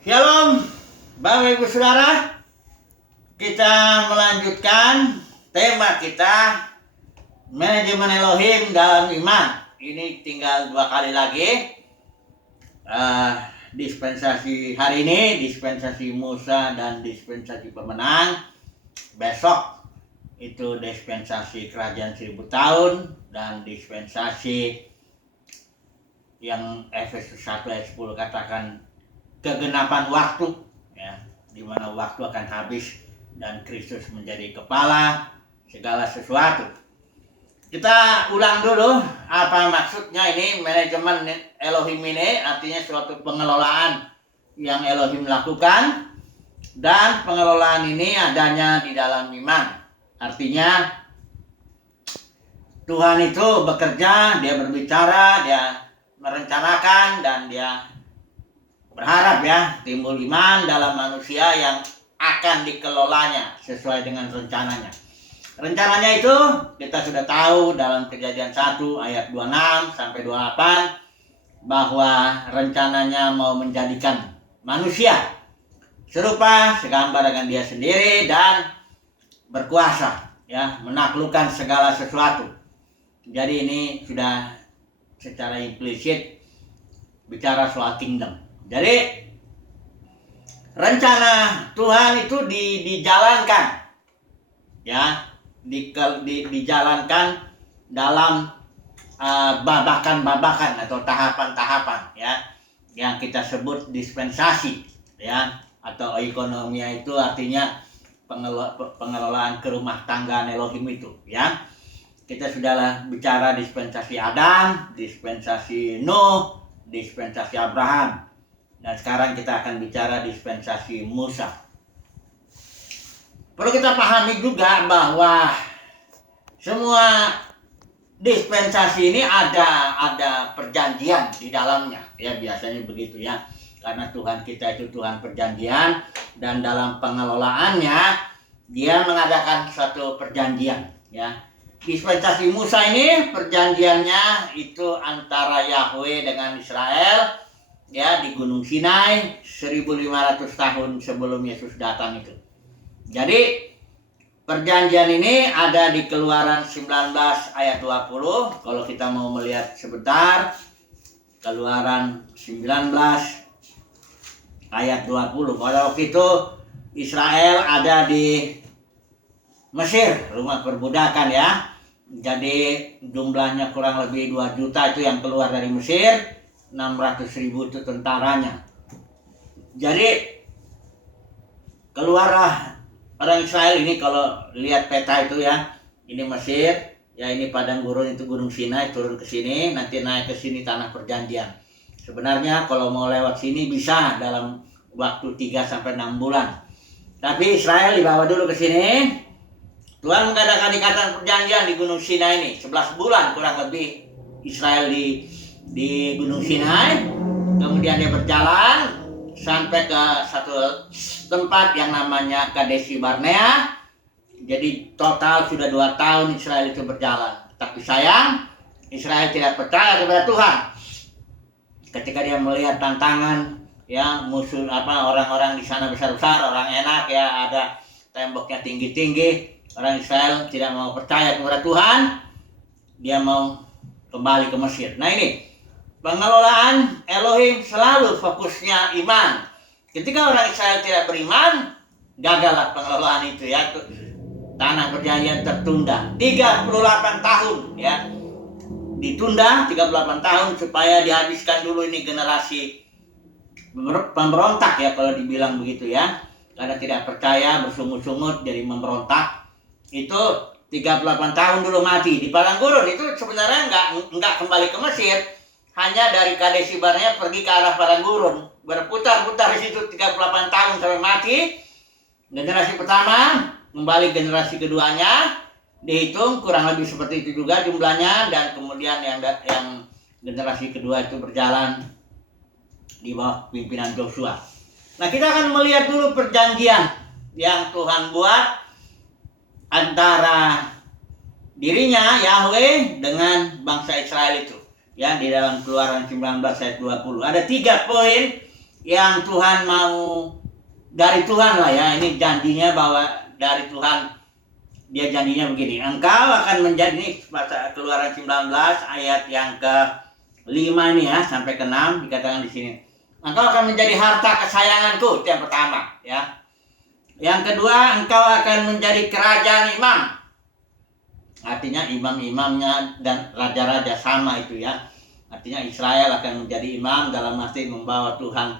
Shalom, Bapak Ibu Saudara. Kita melanjutkan tema kita, manajemen Elohim dalam iman. Ini tinggal 2 kali lagi. Dispensasi hari ini, dispensasi Musa dan dispensasi pemenang. Besok itu dispensasi kerajaan 1000 tahun dan dispensasi yang Efesus 1 ayat 10 katakan kegenapan waktu, ya, di mana waktu akan habis dan Kristus menjadi kepala segala sesuatu. Kita ulang dulu apa maksudnya ini manajemen Elohim ini. Artinya suatu pengelolaan yang Elohim lakukan, dan pengelolaan ini adanya di dalam iman. Artinya Tuhan itu bekerja, dia berbicara, dia merencanakan, dan dia berharap ya timbul iman dalam manusia yang akan dikelolanya sesuai dengan rencananya. Rencananya itu kita sudah tahu dalam Kejadian 1 ayat 26 sampai 28 bahwa rencananya mau menjadikan manusia serupa segambar dengan dia sendiri dan berkuasa, ya, menaklukkan segala sesuatu. Jadi ini sudah secara implisit bicara soal kingdom. Jadi rencana Tuhan itu dijalankan, ya, dijalankan dalam babakan-babakan atau tahapan-tahapan, ya, yang kita sebut dispensasi, ya, atau ekonomia itu artinya pengelolaan kerumah tanggaan Elohim itu, ya. Kita sudah bicara dispensasi Adam, dispensasi Nuh, dispensasi Abraham. Dan sekarang kita akan bicara dispensasi Musa. Perlu kita pahami juga bahwa semua dispensasi ini ada perjanjian di dalamnya, ya, biasanya begitu, ya. Karena Tuhan kita itu Tuhan perjanjian, dan dalam pengelolaannya dia mengadakan suatu perjanjian, ya. Dispensasi Musa ini perjanjiannya itu antara Yahweh dengan Israel, ya, di Gunung Sinai 1500 tahun sebelum Yesus datang itu. Jadi perjanjian ini ada di Keluaran 19 ayat 20. Kalau kita mau melihat sebentar, Keluaran 19 ayat 20. Pada waktu itu Israel ada di Mesir, rumah perbudakan, ya. Jadi jumlahnya kurang lebih 2 juta itu yang keluar dari Mesir. 600.000 itu tentaranya. Jadi keluarlah orang Israel ini. Kalau lihat peta itu, ya, ini Mesir, ya, ini padang gurun, itu Gunung Sinai, turun ke sini, nanti naik ke sini tanah perjanjian. Sebenarnya kalau mau lewat sini bisa dalam waktu 3-6 bulan. Tapi Israel dibawa dulu ke sini. Tuhan mengadakan ikatan perjanjian di Gunung Sinai ini 11 bulan kurang lebih Israel di Gunung Sinai. Kemudian dia berjalan sampai ke satu tempat yang namanya Kadesh Barnea. Jadi total sudah 2 tahun Israel itu berjalan. Tapi sayang, Israel tidak percaya kepada Tuhan. Ketika dia melihat tantangan, ya, musuh orang-orang di sana besar-besar, orang enak, ya, ada temboknya tinggi-tinggi. Orang Israel tidak mau percaya kepada Tuhan. Dia mau kembali ke Mesir. Nah, ini pengelolaan Elohim selalu fokusnya iman. Ketika orang Israel tidak beriman, gagallah pengelolaan itu, ya. Tanah perjanjian tertunda 38 tahun, ya. Ditunda 38 tahun supaya dihabiskan dulu ini generasi pemberontak, ya, kalau dibilang begitu, ya. Karena tidak percaya, bersungut-sungut, jadi memberontak. Itu 38 tahun dulu mati di padang gurun. Itu sebenarnya enggak kembali ke Mesir. Hanya dari Kadesh Barnea pergi ke arah padang gurun, berputar-putar di situ 38 tahun sampai mati. Generasi pertama, kembali generasi keduanya, dihitung kurang lebih seperti itu juga jumlahnya. Dan kemudian yang generasi kedua itu berjalan di bawah pimpinan Joshua. Nah, kita akan melihat dulu perjanjian yang Tuhan buat antara dirinya Yahweh dengan bangsa Israel itu, ya, di dalam Keluaran 19 ayat 20. Ada 3 poin yang Tuhan mau dari Tuhan lah ya. Ini janjinya bahwa dari Tuhan, dia janjinya begini, engkau akan menjadi, ini Keluaran 19 ayat yang ke-5 ini ya sampai ke-6 dikatakan di sini. Engkau akan menjadi harta kesayanganku, itu yang pertama ya. Yang kedua, engkau akan menjadi kerajaan imam. Artinya imam-imamnya dan raja-raja sama itu ya. Artinya Israel akan menjadi imam dalam arti membawa Tuhan,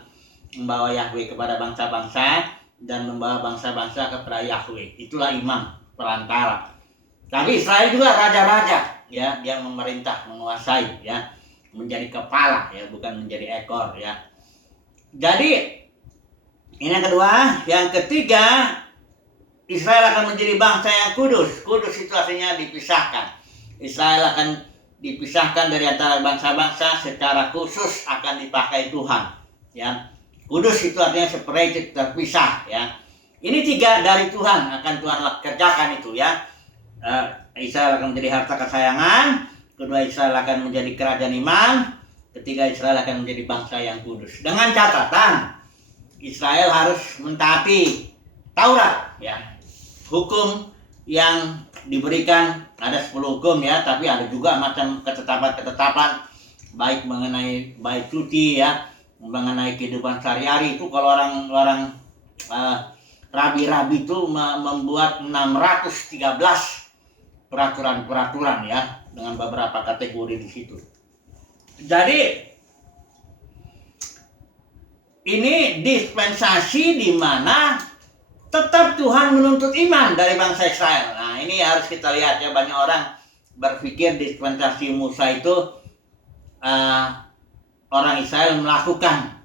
membawa Yahweh kepada bangsa-bangsa dan membawa bangsa-bangsa kepada Yahweh. Itulah imam, perantara. Tapi Israel juga raja-raja ya, dia memerintah, menguasai ya, menjadi kepala ya, bukan menjadi ekor ya. Jadi ini yang kedua. Yang ketiga, Israel akan menjadi bangsa yang kudus. Kudus itu artinya dipisahkan. Israel akan dipisahkan dari antara bangsa-bangsa, secara khusus akan dipakai Tuhan ya. Kudus itu artinya separated, terpisah ya. Ini 3 dari Tuhan, akan Tuhan kerjakan itu ya. Israel akan menjadi harta kesayangan. Kedua, Israel akan menjadi kerajaan imam. Ketiga, Israel akan menjadi bangsa yang kudus. Dengan catatan, Israel harus mentaati Taurat ya. Hukum yang diberikan ada 10 hukum ya, tapi ada juga macam ketetapan-ketetapan, baik mengenai baik cuti ya, mengenai kehidupan sehari-hari. Itu kalau orang rabi-rabi itu membuat 613 peraturan-peraturan ya, dengan beberapa kategori di situ. Jadi ini dispensasi di mana tetap Tuhan menuntut iman dari bangsa Israel. Nah, ini harus kita lihat ya. Banyak orang berpikir dispensasi Musa itu orang Israel melakukan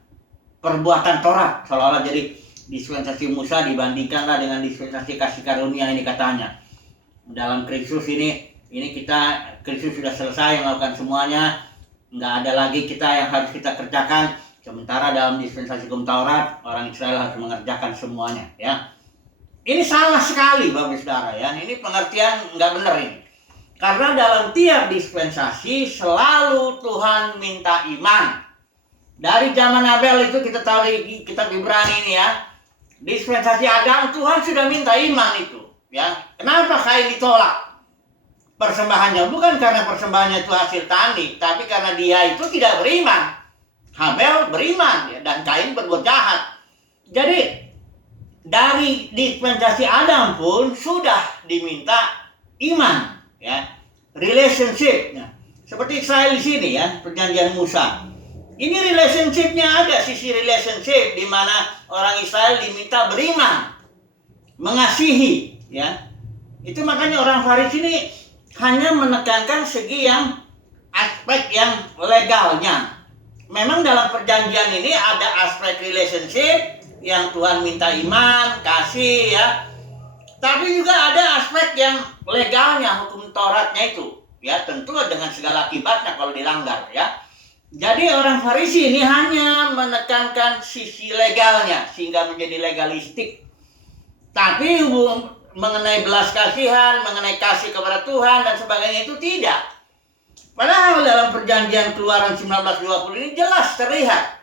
perbuatan Taurat, seolah-olah jadi dispensasi Musa dibandingkanlah dengan dispensasi kasih karunia ini katanya. Dalam Kristus ini Kristus sudah selesai melakukan semuanya, nggak ada lagi kita yang harus kita kerjakan. Sementara dalam dispensasi hukum Taurat, orang Israel harus mengerjakan semuanya ya. Ini salah sekali Bapak Saudara ya. Ini pengertian nggak benar ini. Karena dalam tiap dispensasi selalu Tuhan minta iman. Dari zaman Abel itu kita tahu di kitab Ibrani ini ya. Dispensasi Adam, Tuhan sudah minta iman itu ya. Kenapa Kain ditolak persembahannya? Bukan karena persembahannya itu hasil tani, tapi karena dia itu tidak beriman. Habel beriman ya, dan Kain berbuat jahat. Jadi dari dispensasi Adam pun sudah diminta iman ya, relationship ya. Seperti Israel di sini ya, perjanjian Musa. Ini relationshipnya ada, sisi relationship di mana orang Israel diminta beriman, mengasihi ya. Itu makanya orang Farisi ini hanya menekankan segi yang aspek yang legalnya. Memang dalam perjanjian ini ada aspek relationship yang Tuhan minta iman, kasih ya. Tapi juga ada aspek yang legalnya, hukum Tauratnya itu. Ya, tentu dengan segala akibatnya kalau dilanggar ya. Jadi orang Farisi ini hanya menekankan sisi legalnya sehingga menjadi legalistik. Tapi mengenai belas kasihan, mengenai kasih kepada Tuhan dan sebagainya itu tidak. Padahal dalam perjanjian Keluaran 19:20 ini jelas terlihat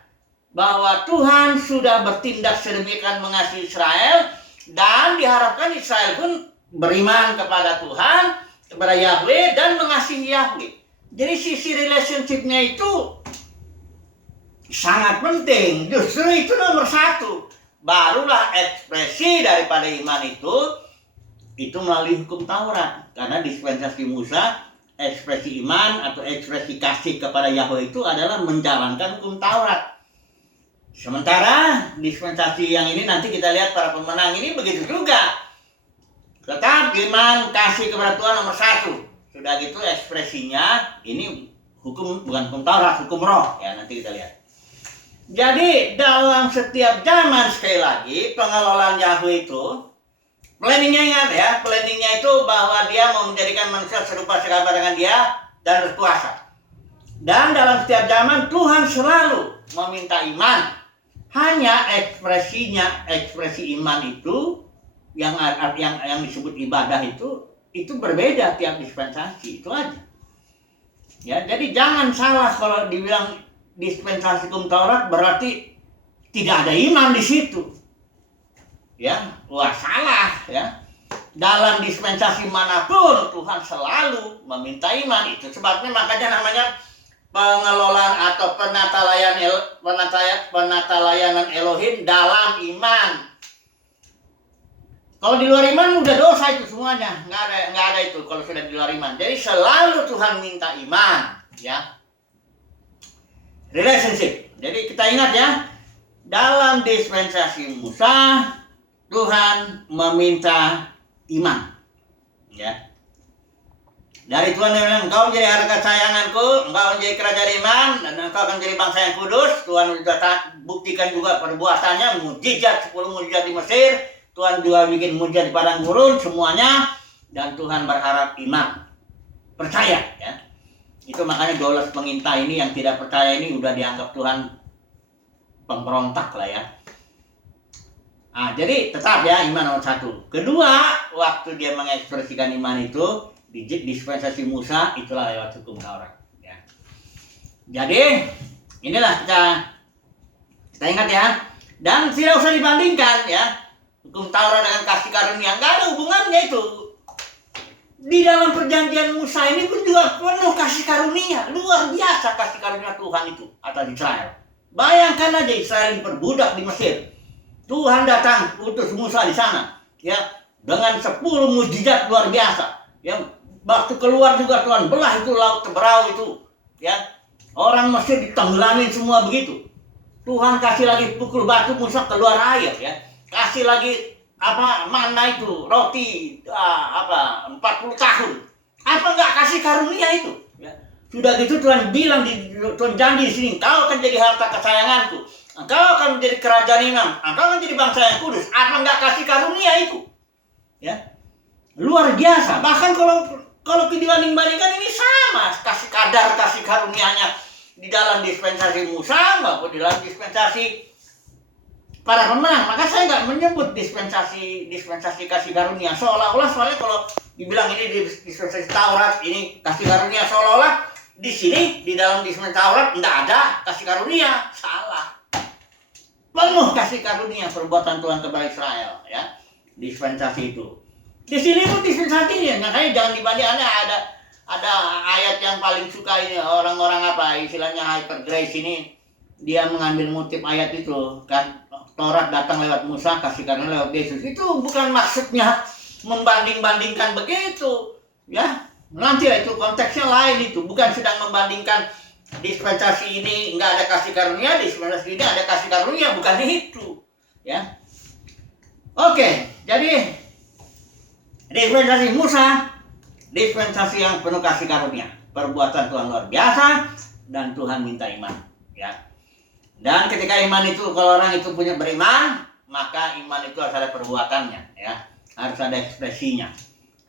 bahwa Tuhan sudah bertindak sedemikian mengasihi Israel, dan diharapkan Israel pun beriman kepada Tuhan, kepada Yahweh, dan mengasihi Yahweh. Jadi sisi relationship-nya itu sangat penting. Justru itu nomor 1. Barulah ekspresi daripada iman itu melalui hukum Taurat. Karena dispensasi Musa, ekspresi iman atau ekspresi kasih kepada Yahweh itu adalah menjalankan hukum Taurat. Sementara dispensasi yang ini nanti kita lihat para pemenang ini begitu juga. Tetap iman kasih kepada Tuhan nomor 1. Sudah gitu ekspresinya ini hukum, bukan hukum Taurat, hukum roh ya, nanti kita lihat. Jadi dalam setiap zaman, sekali lagi, pengelolaan Yahweh itu planningnya, ingat ya, planningnya itu bahwa dia mau menjadikan manusia serupa segambar dengan dia dan berkuasa. Dan dalam setiap zaman Tuhan selalu meminta iman. Hanya ekspresinya, ekspresi iman itu yang disebut ibadah itu berbeda tiap dispensasi, itu aja. Ya, jadi jangan salah kalau dibilang dispensasi hukum Taurat berarti tidak ada iman di situ. Ya, wah salah ya. Dalam dispensasi manapun Tuhan selalu meminta iman. Itu sebabnya makanya namanya pengelolaan atau penata layanan Elohim dalam iman. Kalau di luar iman udah dosa itu semuanya, nggak ada itu kalau sudah di luar iman. Jadi selalu Tuhan minta iman, ya. Relationship. Jadi kita ingat ya, dalam dispensasi Musa Tuhan meminta iman, ya. Dari Tuhan yang bilang, engkau menjadi harta kesayanganku, engkau menjadi kerajaan iman, dan engkau akan menjadi bangsa yang kudus. Tuhan sudah buktikan juga perbuatannya, mujizat 10 mujizat di Mesir. Tuhan juga bikin mujizat di padang gurun, semuanya. Dan Tuhan berharap iman. Percaya, ya. Itu makanya 12 pengintai ini yang tidak percaya ini udah dianggap Tuhan pemberontak lah ya. Nah, jadi tetap ya iman nomor 1. Kedua, waktu dia mengekspresikan iman itu di dispensasi Musa, itulah lewat hukum Taurat, ya. Jadi inilah kita ingat ya. Dan tidak usah dibandingkan ya. Hukum Taurat dengan kasih karunia, nggak ada hubungannya itu. Di dalam perjanjian Musa ini pun juga penuh kasih karunia. Luar biasa kasih karunia Tuhan itu atas Israel. Bayangkan aja Israel diperbudak di Mesir. Tuhan datang utus Musa di sana, ya, dengan 10 mujizat luar biasa. Ya, waktu keluar juga Tuhan belah itu laut Teberau itu, ya. Orang Mesir ditenggelamin semua begitu. Tuhan kasih lagi pukul batu Musa keluar air, ya. Kasih lagi mana itu roti 40 tahun. Apa enggak kasih karunia itu, ya. Sudah gitu Tuhan bilang Tuhan janji di sini, engkau akan jadi harta kesayanganku, engkau akan menjadi kerajaan imam, engkau akan jadi bangsa yang kudus. Apa enggak kasih karunia itu, ya. Luar biasa. Bahkan kalau dibanding-bandingkan ini sama kasih karunianya di dalam dispensasi Musa maupun di dalam dispensasi para pemenang. Maka saya nggak menyebut dispensasi kasih karunia soalnya kalau dibilang ini dispensasi Taurat ini kasih karunia, seolah-olah di sini di dalam dispensasi Taurat nggak ada kasih karunia. Salah. Penuh kasih karunia perbuatan Tuhan kepada Israel, ya. Dispensasi itu. Di sini pun dispensasinya. Makanya jangan dibandingkan, ada ayat yang paling suka ini orang-orang istilahnya hyper grace ini, dia mengambil motif ayat itu kan. Taurat datang lewat Musa, kasih karunia lewat Yesus. Itu bukan maksudnya membanding-bandingkan begitu, ya. Nanti itu konteksnya lain itu, bukan sedang membandingkan dispensasi ini nggak ada kasih karunia, dispensasi ini ada kasih karunia, bukan itu, ya. Oke, jadi dispensasi Musa, dispensasi yang penuh kasih karunia, perbuatan Tuhan luar biasa, dan Tuhan minta iman, ya. Dan ketika iman itu, kalau orang itu punya beriman, maka iman itu harus ada perbuatannya, ya. Harus ada ekspresinya.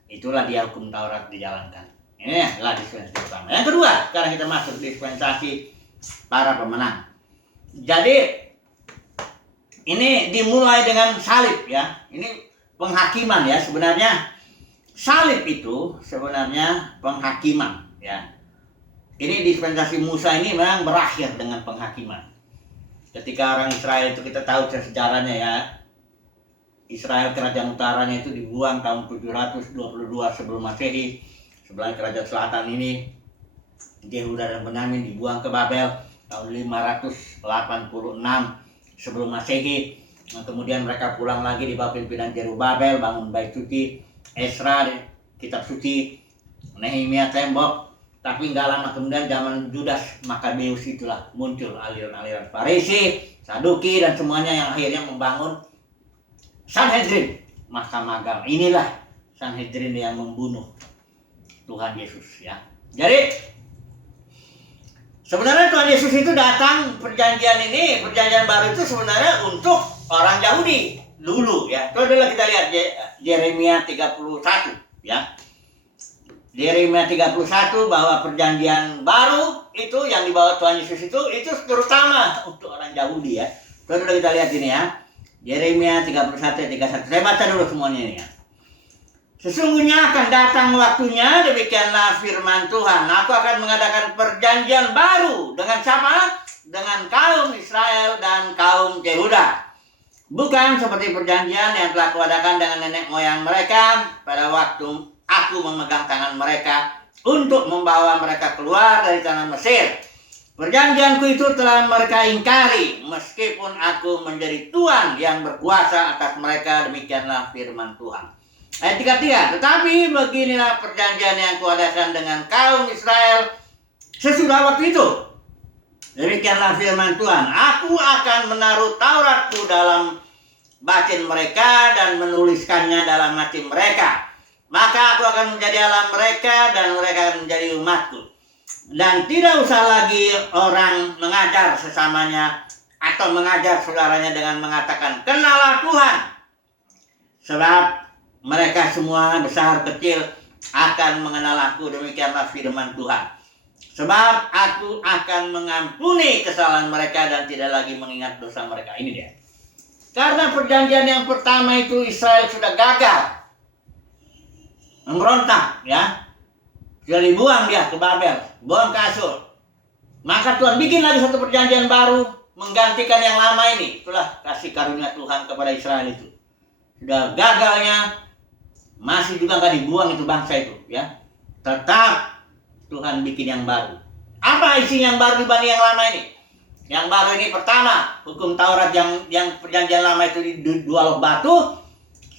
Itulah dia hukum Taurat dijalankan. Ini adalah dispensasi pertama. Yang kedua, sekarang kita masuk dispensasi para pemenang. Jadi ini dimulai dengan salib, ya. Ini penghakiman, ya. Sebenarnya salib itu sebenarnya penghakiman, ya. Ini dispensasi Musa ini memang berakhir dengan penghakiman. Ketika orang Israel itu, kita tahu sejarahnya, ya. Israel kerajaan utaranya itu dibuang tahun 722 sebelum Masehi. Sebelah kerajaan selatan ini Yehuda dan Benyamin dibuang ke Babel tahun 586 sebelum Masehi. Nah, kemudian mereka pulang lagi di bawah pimpinan Zerubabel, bangun bait suci, Esra kitab suci, Nehemia tembok. Tapi nggak lama kemudian zaman Judas Makabeus itulah muncul aliran-aliran Farisi, Saduki, dan semuanya yang akhirnya membangun Sanhedrin, mahkamah agama. Inilah Sanhedrin yang membunuh Tuhan Yesus, ya. Jadi sebenarnya Tuhan Yesus itu datang, perjanjian baru itu sebenarnya untuk orang Yahudi dulu, ya. Coba kita lihat Yeremia 31, ya. Yeremia 31 bahwa perjanjian baru itu yang dibawa Tuhan Yesus itu terutama untuk orang Yahudi, ya. Coba kita lihat ini, ya. Yeremia 31:31. Saya baca dulu semuanya ini, ya. Sesungguhnya akan datang waktunya, demikianlah firman Tuhan. Aku akan mengadakan perjanjian baru dengan siapa? dengan kaum Israel dan kaum Yehuda. Bukan seperti perjanjian yang telah kuadakan dengan nenek moyang mereka pada waktu aku memegang tangan mereka untuk membawa mereka keluar dari tanah Mesir. Perjanjianku itu telah mereka ingkari, meskipun aku menjadi Tuhan yang berkuasa atas mereka. Demikianlah firman Tuhan. Ayat 33, tetapi beginilah perjanjian yang kuadakan dengan kaum Israel sesudah waktu itu. Demikianlah firman Tuhan, aku akan menaruh Tauratku dalam batin mereka dan menuliskannya dalam hati mereka. Maka aku akan menjadi Allah mereka dan mereka akan menjadi umatku. Dan tidak usah lagi orang mengajar sesamanya atau mengajar saudaranya dengan mengatakan, kenalah Tuhan. Sebab mereka semua besar kecil akan mengenal aku. Demikianlah firman Tuhan. Sebab aku akan mengampuni kesalahan mereka dan tidak lagi mengingat dosa mereka. Ini dia. Karena perjanjian yang pertama itu Israel sudah gagal. Memberontak, ya. Sudah dibuang dia ke Babel, buang ke Asyur. Maka Tuhan bikin lagi satu perjanjian baru menggantikan yang lama ini. Itulah kasih karunia Tuhan kepada Israel itu. Sudah gagalnya, masih juga nggak dibuang itu bangsa itu, ya. Tetap Tuhan bikin yang baru. Apa isi yang baru dibanding yang lama ini? Yang baru ini pertama, hukum Taurat yang perjanjian lama itu di dua loh batu.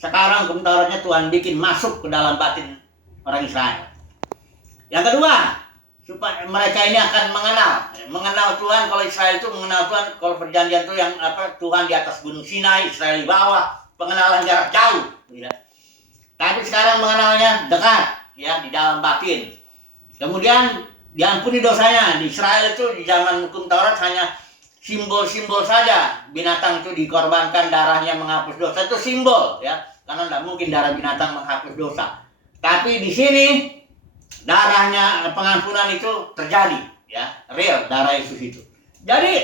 Sekarang hukum Tauratnya Tuhan bikin masuk ke dalam batin orang Israel. Yang kedua, supaya mereka ini akan mengenal Tuhan. Kalau Israel itu mengenal Tuhan, kalau perjanjian itu yang Tuhan di atas gunung Sinai, Israel di bawah, pengenalan jarak jauh, ya. Tapi sekarang mengenalnya dekat, ya, di dalam batin. Kemudian diampuni dosanya. Di Israel itu di zaman hukum Taurat hanya simbol-simbol saja. Binatang itu dikorbankan, darahnya menghapus dosa, itu simbol, ya, karena tidak mungkin darah binatang menghapus dosa. Tapi di sini darahnya, pengampunan itu terjadi, ya, real darah Yesus itu. Jadi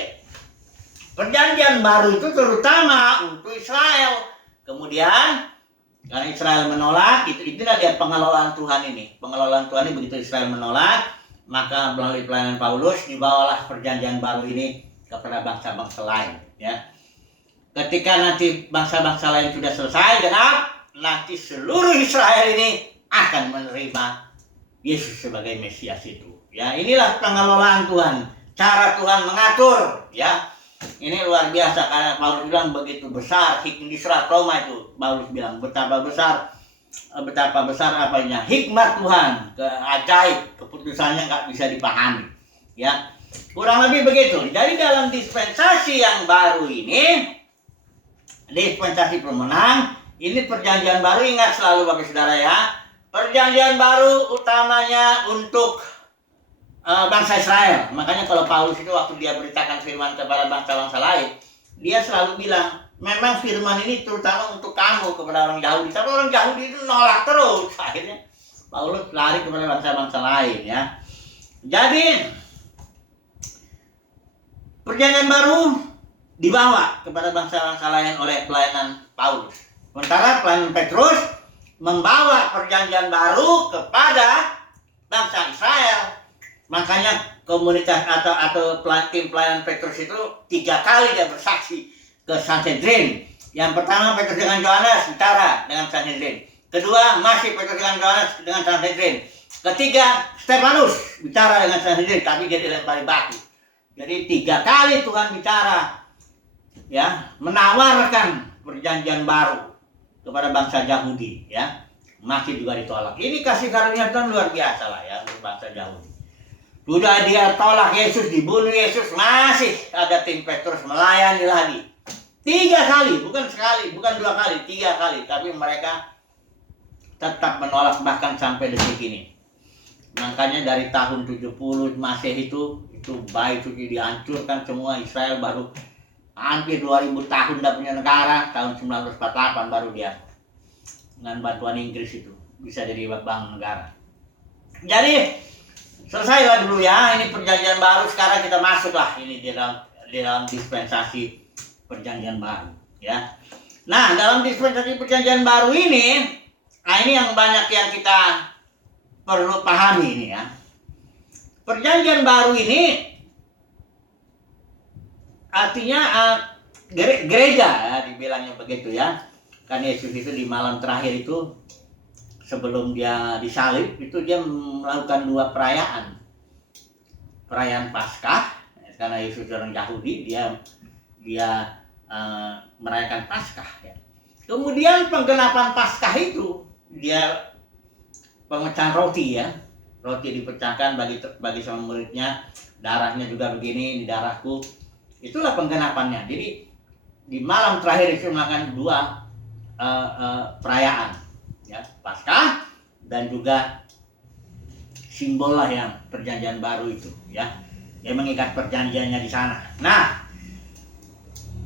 perjanjian baru itu terutama untuk Israel. Kemudian karena Israel menolak, itulah dia pengelolaan Tuhan ini. Pengelolaan Tuhan ini begitu Israel menolak, maka melalui pelayanan Paulus dibawalah perjanjian baru ini kepada bangsa-bangsa lain, ya. Ketika nanti bangsa-bangsa lain sudah selesai genap, nanti seluruh Israel ini akan menerima Yesus sebagai Mesias itu. Ya, inilah pengelolaan Tuhan, cara Tuhan mengatur, ya. Ini luar biasa karena Paulus bilang begitu besar hikmat di surat Roma itu. Paulus bilang betapa besar apanya hikmat Tuhan, ajaib, keputusannya nggak bisa dipahami, ya. Kurang lebih begitu. Jadi dalam dispensasi yang baru ini, dispensasi pemenang, ini perjanjian baru, ingat selalu bagi saudara, ya. Perjanjian baru utamanya untuk bangsa Israel. Makanya kalau Paulus itu waktu dia beritakan firman kepada bangsa-bangsa lain, dia selalu bilang, memang firman ini terutama untuk kamu, kepada orang Yahudi. Tapi orang Yahudi itu nolak terus. Akhirnya Paulus lari kepada bangsa-bangsa lain, ya. Jadi perjanjian baru dibawa kepada bangsa-bangsa lain oleh pelayanan Paulus. Sementara pelayanan Petrus membawa perjanjian baru kepada bangsa Israel. Makanya komunitas atau tim pelayanan Petrus itu 3 kali dia bersaksi ke Sanhedrin. Yang pertama Petrus dengan Yohanes bicara dengan Sanhedrin. Kedua masih Petrus dengan Yohanes dengan Sanhedrin. Ketiga Stefanus bicara dengan Sanhedrin, tapi dia dilempari batu. Jadi 3 kali Tuhan bicara, ya, menawarkan perjanjian baru kepada bangsa Yahudi, ya, masih juga ditolak. Ini kasih karunia Tuhan luar biasa lah, ya, untuk bangsa Yahudi. Sudah dia tolak Yesus, dibunuh Yesus, masih ada tim Petrus melayani lagi. 3 kali, bukan sekali, bukan 2 kali, 3 kali. Tapi mereka tetap menolak bahkan sampai detik ini. Makanya dari tahun 70 Masehi itu bait suci dihancurkan semua. Israel baru hampir 2000 tahun tidak punya negara. Tahun 1948 baru dia dengan bantuan Inggris itu bisa jadi bank negara. Jadi selesailah dulu, ya, ini perjanjian baru. Sekarang kita masuklah ini di dalam dispensasi perjanjian baru, ya. Nah, dalam dispensasi perjanjian baru ini, ini yang banyak yang kita perlu pahami ini, ya. Perjanjian baru ini artinya gereja ya, dibilangnya begitu ya. Kan Yesus itu di malam terakhir itu sebelum dia disalib itu dia melakukan 2 perayaan. Perayaan Paskah, karena Yesus orang Yahudi, dia merayakan Paskah ya. Kemudian penggenapan Paskah itu dia pemecahan roti ya. Roti dipecahkan bagi sama muridnya, darahnya juga begini, di darahku. Itulah penggenapannya. Jadi di malam terakhir itu melakukan 2 perayaan ya, Paskah dan juga simbol lah yang perjanjian baru itu ya. Dia mengikat perjanjiannya di sana. Nah,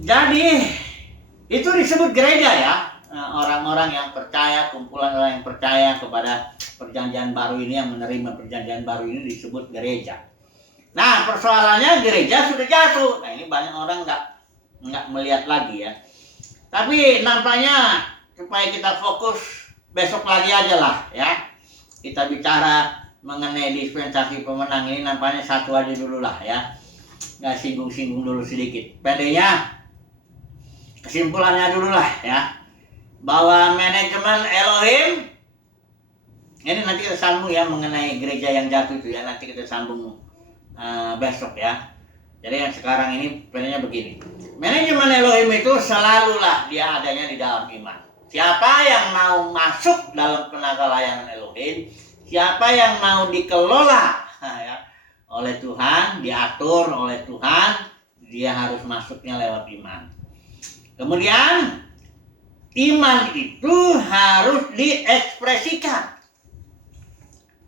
jadi itu disebut gereja ya. Orang-orang yang percaya, kumpulan orang yang percaya kepada perjanjian baru ini, yang menerima perjanjian baru ini disebut gereja. Nah, persoalannya gereja sudah jatuh. Nah, ini banyak orang nggak melihat lagi ya. Tapi nampaknya supaya kita fokus besok lagi aja lah ya. Kita bicara mengenai dispensasi pemenang ini, nampaknya satu aja dulu lah ya. Nggak singgung-singgung dulu sedikit. Pendeknya kesimpulannya dulu lah ya. Bahwa manajemen Elohim, ini nanti kita sambung ya mengenai gereja yang jatuh itu ya, nanti kita sambung besok ya. Jadi yang sekarang ini pendeknya begini. Manajemen Elohim itu selalulah dia adanya di dalam iman. Siapa yang mau masuk dalam tenaga layanan Elohim, siapa yang mau dikelola ya, oleh Tuhan, diatur oleh Tuhan, dia harus masuknya lewat iman. Kemudian iman itu harus diekspresikan.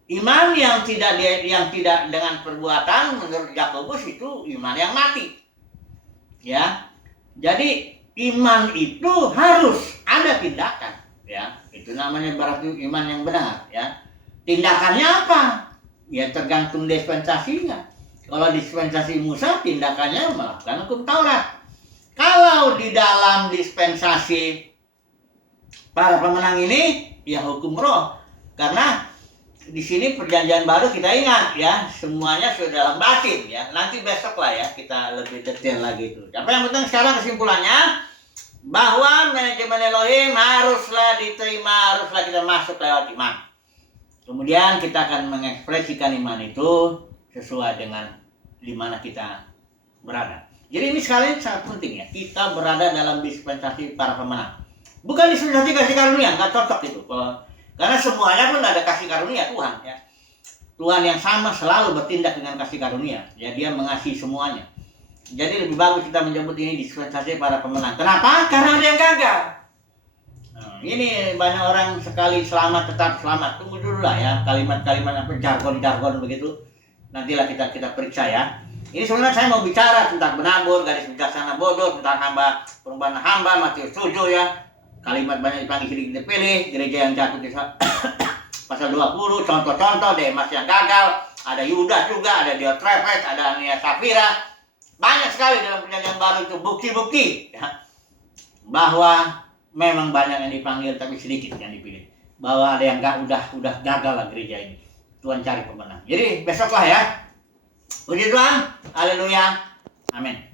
Iman yang tidak dengan perbuatan menurut Yakobus itu iman yang mati. Ya. Jadi iman itu harus ada tindakan, ya. Itu namanya berarti iman yang benar, ya. Tindakannya apa? Ya tergantung dispensasinya. Kalau dispensasi Musa, tindakannya melakukan hukum Taurat. Kalau di dalam dispensasi para pemenang ini, ya hukum roh. Karena di sini perjanjian baru kita ingat ya, semuanya sudah dalam batin ya. Nanti besok lah ya kita lebih detail lagi itu. Tapi yang penting sekarang kesimpulannya bahwa manajemen Elohim haruslah diterima, haruslah kita masuk lewat iman. Kemudian kita akan mengekspresikan iman itu sesuai dengan di mana kita berada. Jadi ini sekali sangat penting ya, kita berada dalam dispensasi para pemenang. Bukan dispensasi kasih karunia, nggak cocok itu. Karena semuanya pun ada kasih karunia Tuhan ya. Tuhan yang sama selalu bertindak dengan kasih karunia. Ya, dia mengasihi semuanya. Jadi lebih bagus kita menyebut ini dispensasi para pemenang. Kenapa? Karena ada yang gagal. Nah, ini banyak orang sekali selamat tetap selamat. Tunggu dulu lah ya, kalimat-kalimat apa jargon-jargon begitu. Nantilah kita periksa ya. Ini sebenarnya saya mau bicara tentang benabur, garis bijaksana bodoh, tentang hamba, perubahan hamba, Matius 7 ya. Kalimat banyak dipanggil sedikit dipilih, gereja yang jatuh di pasal 20, contoh-contoh Demas yang gagal, ada Yudas juga, ada Diotrephes, ada Ania Safira. Banyak sekali dalam perjanjian baru itu bukti-bukti ya, bahwa memang banyak yang dipanggil tapi sedikit yang dipilih. Bahwa ada yang udah gagal lah gereja ini. Tuhan cari pemenang. Jadi besoklah ya. Puji Tuhan. Haleluya. Amin.